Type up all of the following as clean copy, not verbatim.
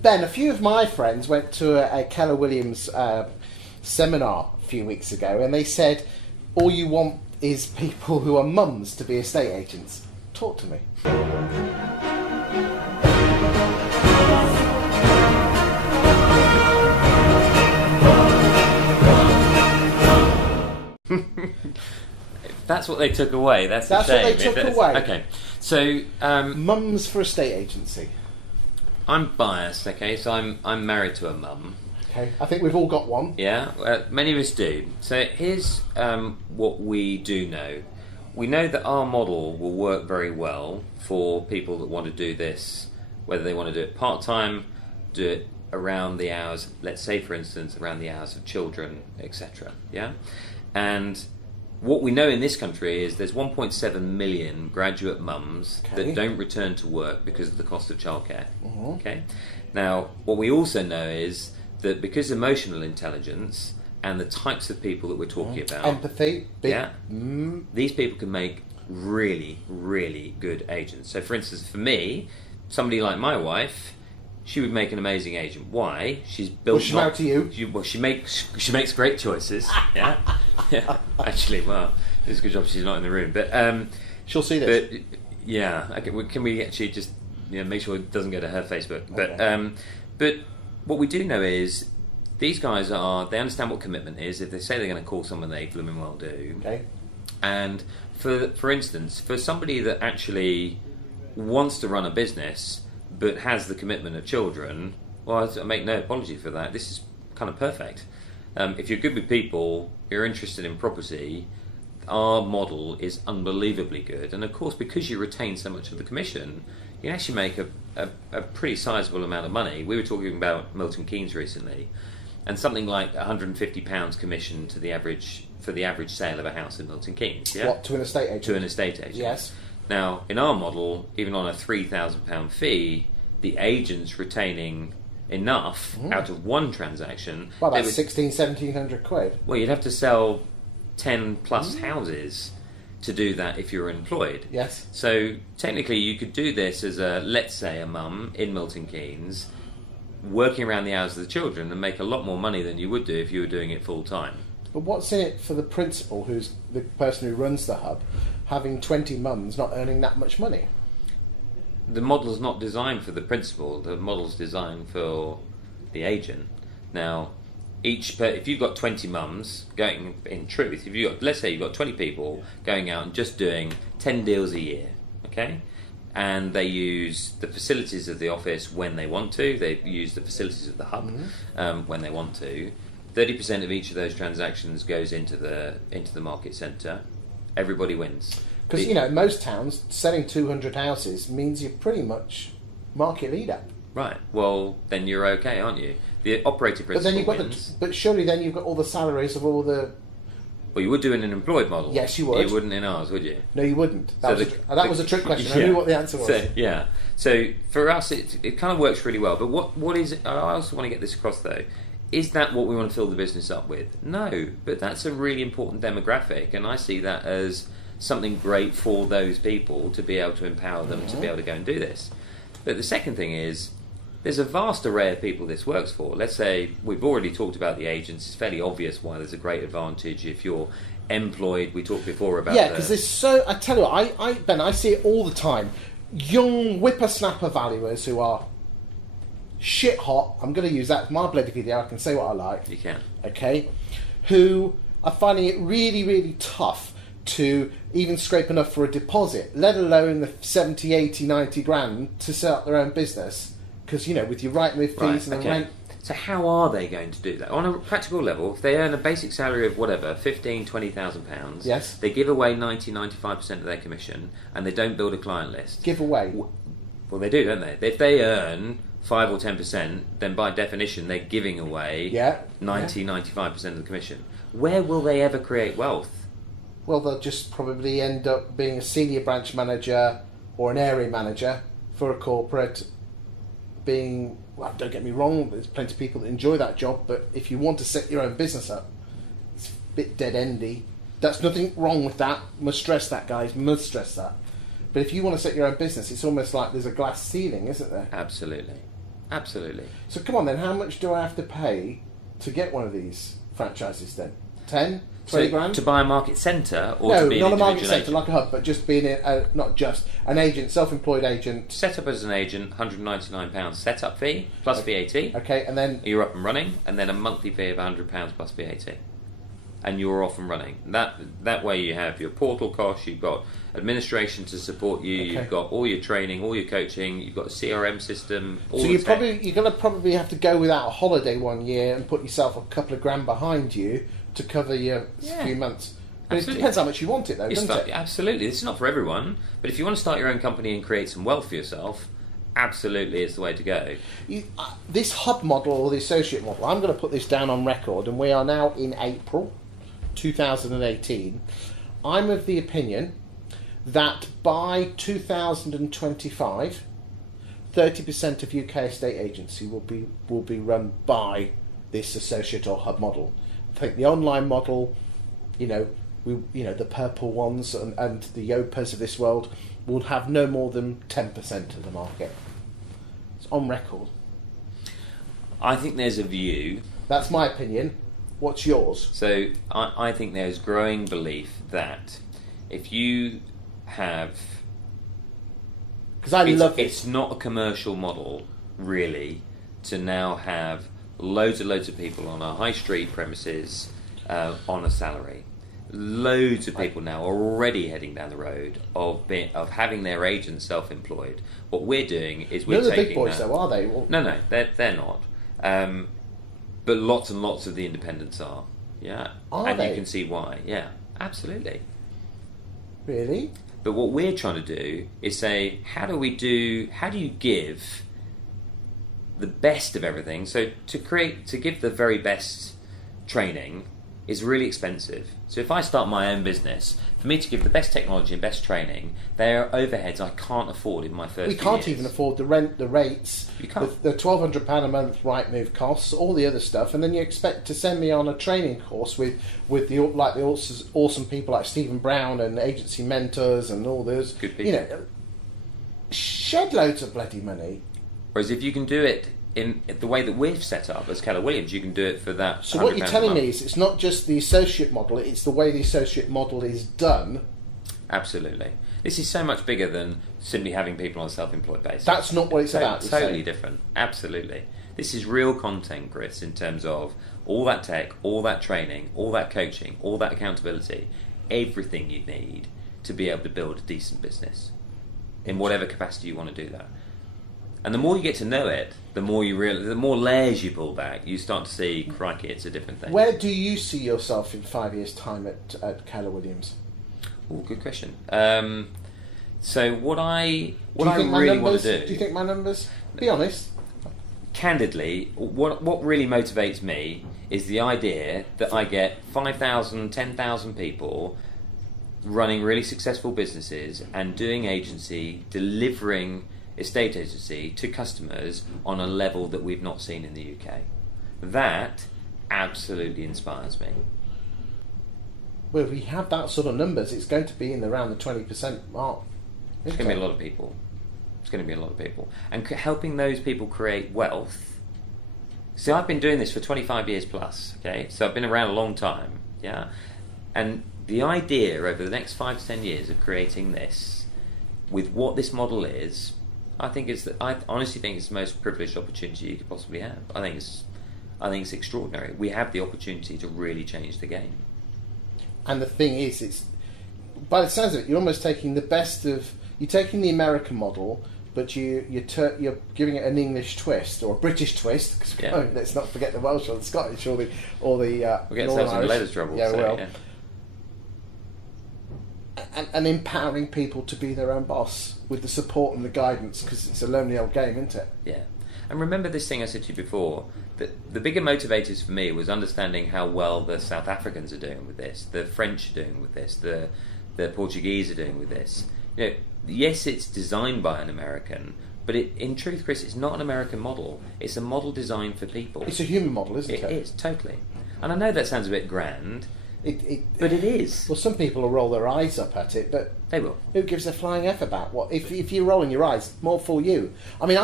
Ben, a few of my friends went to a Keller Williams seminar a few weeks ago, and they said all you want is people who are mums to be estate agents. Talk to me. That's what they took away. That's what shame. they took away. Okay, so mums for estate agency. I'm biased. Okay, so I'm married to a mum. Okay, I think we've all got one. Yeah, many of us do. So here's what we do know. We know that our model will work very well for people that want to do this, whether they want to do it part-time, do it around the hours, let's say for instance, around the hours of children, etc. Yeah? And what we know in this country is there's 1.7 million graduate mums that don't return to work because of the cost of childcare. Okay. Now, what we also know is that because emotional intelligence and the types of people that we're talking about, empathy, these people can make really, really good agents. So, for instance, for me, somebody like my wife, she would make an amazing agent. Why? She's built. Was she married to you? She makes great choices. Yeah, yeah. Actually, well, it's a good job she's not in the room. But she'll see this. But yeah, okay. Can we actually just make sure it doesn't go to her Facebook? But what we do know is these guys they understand what commitment is. If they say they're going to call someone, they blooming well do. Okay. And for instance, for somebody that actually wants to run a business but has the commitment of children, well, I make no apology for that. This is kind of perfect. If you're good with people, you're interested in property, our model is unbelievably good. And of course, because you retain so much of the commission, you actually make a pretty sizable amount of money. We were talking about Milton Keynes recently, and something like £150 commission for the average sale of a house in Milton Keynes. Yeah? What, to an estate agent? To an estate agent. Yes. Now, in our model, even on a £3,000 fee, the agent's retaining enough out of one transaction. Well, that's 1,700 quid. Well, you'd have to sell 10 plus houses to do that if you're employed. Yes. So technically, you could do this as let's say, a mum in Milton Keynes, working around the hours of the children, and make a lot more money than you would do if you were doing it full time. But what's in it for the principal, who's the person who runs the hub, having 20 mums not earning that much money? The model's not designed for the principal. The model's designed for the agent. Now, if you've got 20 mums going, in truth, let's say you've got 20 people going out and just doing 10 deals a year, okay? And they use the facilities of the office when they want to. They use the facilities of the hub when they want to. 30% of each of those transactions goes into the market centre. Everybody wins. Because, in most towns, selling 200 houses means you're pretty much market leader. Right. Well, then you're okay, aren't you? The operating principle but surely then you've got all the salaries of all the... Well, you would do in an employed model. Yes, you would. You wouldn't in ours, would you? No, you wouldn't. That was a trick question. I knew what the answer was. So for us, it kind of works really well. But what is... I also want to get this across, though. Is that what we want to fill the business up with? No, but that's a really important demographic, and I see that as something great for those people to be able to empower them to be able to go and do this. But the second thing is, there's a vast array of people this works for. Let's say we've already talked about the agents. It's fairly obvious why there's a great advantage if you're employed. We talked before about because there's so... I tell you what, Ben, I see it all the time. Young whippersnapper valuers who are shit hot, I'm going to use that, my bloody video, I can say what I like. You can. Okay? Who are finding it really, really tough to even scrape enough for a deposit, let alone the 70, 80, 90 grand to set up their own business. Because, with your right move fees and the rent... So how are they going to do that? On a practical level, if they earn a basic salary of whatever, £15,000, £20,000, yes, they give away 90-95% of their commission, and they don't build a client list. Give away? Well, they do, don't they? If they earn 5 or 10%, then by definition they're giving away 95% of the commission. Where will they ever create wealth? Well, they'll just probably end up being a senior branch manager or an area manager for a corporate. Well, don't get me wrong, there's plenty of people that enjoy that job, but if you want to set your own business up, it's a bit dead-endy. That's nothing wrong with that. Must stress that, guys. Must stress that. But if you want to set your own business, it's almost like there's a glass ceiling, isn't there? Absolutely. Absolutely. So come on then, how much do I have to pay to get one of these franchises then? 10, 20 grand? To buy a market centre or no, to be not an a market individual centre agent? like a hub, but just being not just an agent, self-employed agent. Set up as an agent, £199 setup fee plus VAT. Okay, and then You're up and running, and then a monthly fee of £100 plus VAT. And you're off and running. That way you have your portal costs, you've got administration to support you, Okay. you've got all your training, all your coaching, you've got a CRM system. All so the you're tech. going to probably have to go without a holiday one year and put yourself a couple of grand behind you to cover your few months. But Absolutely. it depends how much you want it though, doesn't it? Absolutely. This is not for everyone, but if you want to start your own company and create some wealth for yourself, absolutely it's the way to go. This hub model or the associate model, I'm going to put this down on record, and we are now in April 2018. I'm of the opinion that by 2025, 30% of UK estate agency will be run by this associate or hub model. I think the online model, the purple ones and the Yopas of this world will have no more than 10% of the market. It's on record. I think there's a view. That's my opinion. What's yours? So I think there's growing belief that if you have... Because I love It's not a commercial model, really, to now have loads of people on a high street premises on a salary. Loads of people now are already heading down the road of having their agents self-employed. What we're doing is we're None of the taking big boys, that... though, are they? Well, No, they're not. But lots and lots of the independents are. Yeah. Are and they? you can see why. Yeah, absolutely. really? But what we're trying to do is say, how do you give the best of everything? So to give the very best training is really expensive. So if I start my own business, for me to give the best technology and best training, there are overheads I can't afford in my first We few can't years. even afford the rent, the rates, You can't. the £1,200 a month right move costs, all the other stuff, and then you expect to send me on a training course with the awesome people like Stephen Brown and agency mentors and all those Good people. Shed loads of bloody money. Whereas if you can do it in the way that we've set up as Keller Williams, you can do it for that. So what you're £100 a telling me month. is it's not just the associate model; it's the way the associate model is done. Absolutely. This is so much bigger than simply having people on a self-employed basis. That's not what it's about. you're Totally saying. different. Absolutely. This is real content, Chris, in terms of all that tech, all that training, all that coaching, all that accountability, everything you need to be able to build a decent business in whatever capacity you want to do that. And the more you get to know it, the more you realize, the more layers you pull back, you start to see, crikey, it's a different thing. Where do you see yourself in 5 years' time at Keller Williams? Oh, good question. So what I think my really numbers, want to do... Do you think my numbers? Be honest. Candidly, what really motivates me is the idea that I get 5,000, 10,000 people running really successful businesses and doing agency, delivering estate agency to customers on a level that we've not seen in the UK. That absolutely inspires me. Well, if we have that sort of numbers, it's going to be in around the 20% mark. It's going to be a lot of people. It's going to be a lot of people. And helping those people create wealth. See, I've been doing this for 25 years plus, okay? So I've been around a long time, yeah? And the idea over the next 5 to 10 years of creating this, with what this model is, I honestly think it's the most privileged opportunity you could possibly have. I think it's extraordinary. We have the opportunity to really change the game. And the thing is, it's by the sounds of it, you're almost taking the best of... You're taking the American model, but you're giving it an English twist or a British twist. Cause, Yeah. let's not forget the Welsh or the Scottish or the We'll get ourselves into loads of trouble. Yeah, so, well. yeah. And empowering people to be their own boss with the support and the guidance, because it's a lonely old game, isn't it? Yeah. And remember this thing I said to you before, that the bigger motivators for me was understanding how well the South Africans are doing with this, the French are doing with this, the Portuguese are doing with this. Yes, it's designed by an American, but in truth, Chris, it's not an American model. It's a model designed for people. It's a human model, isn't it? It is, totally. And I know that sounds a bit grand, But it is. Well, some people will roll their eyes up at it, but They will. who gives a flying F about what? If you're rolling your eyes, more for you. I mean,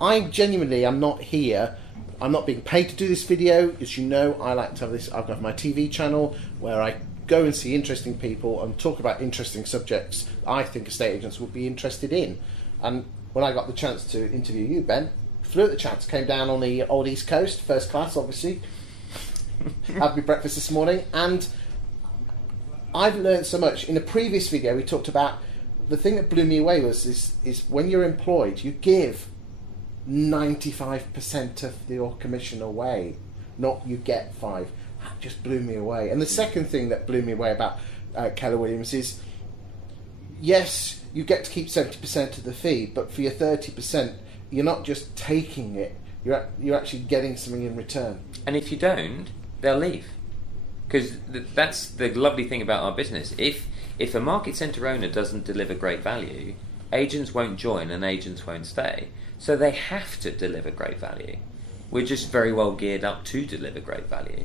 I genuinely am not here. I'm not being paid to do this video. As you know, I like to have this. I've got my TV channel where I go and see interesting people and talk about interesting subjects I think estate agents would be interested in. And when I got the chance to interview you, Ben, flew at the chance, came down on the old East Coast, first class, obviously. Had my breakfast this morning, and I've learned so much. In a previous video, we talked about the thing that blew me away is when you're employed, you give 95% of your commission away, not you get 5. That just blew me away. And the second thing that blew me away about Keller Williams is, yes, you get to keep 70% of the fee, but for your 30%, you're not just taking it, you're actually getting something in return. And if you don't, they'll leave. Because that's the lovely thing about our business. If a market centre owner doesn't deliver great value, agents won't join and agents won't stay. So they have to deliver great value. We're just very well geared up to deliver great value.